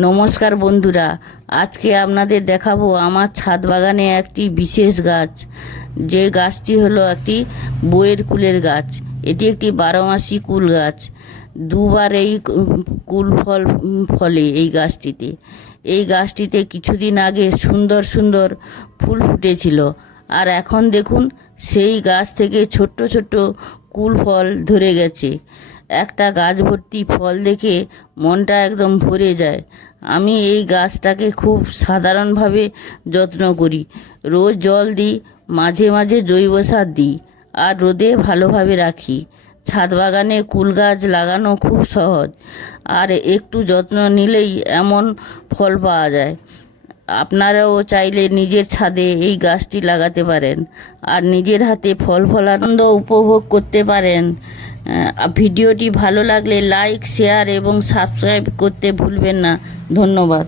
নমস্কার বন্ধুরা, আজকে আপনাদের দেখাবো আমার ছাদ বাগানে একটি বিশেষ গাছ। যে গাছটি হলো একটি বইয়ের কুলের গাছ। এটি একটি 12 মাসি কুল গাছ। দুবার এই কুল ফল ফলে এই গাছটিতে। এই গাছটিতে কিছুদিন আগে সুন্দর সুন্দর ফুল ফুটেছিল, আর এখন দেখুন সেই গাছ থেকে ছোট্ট ছোট্ট কুল ফল ধরে গেছে। একটা গাছ ভর্তি ফল দেখে মনটা একদম ভরে যায়। আমি এই গাছটাকে খুব সাধারণভাবে যত্ন করি। রোজ জল দিই, মাঝে মাঝে জৈব সার দিই, আর রোদে ভালোভাবে রাখি। ছাদ বাগানে কুল গাছ লাগানো খুব সহজ, আর একটু যত্ন নিলেই এমন ফল পাওয়া যায়। আপনারাও চাইলে নিজের ছাদে এই গাছটি লাগাতে পারেন, আর নিজের হাতে ফল আনন্দ উপভোগ করতে পারেন। ভিডিওটি ভালো লাগলে লাইক, শেয়ার এবং সাবস্ক্রাইব করতে ভুলবেন না। ধন্যবাদ।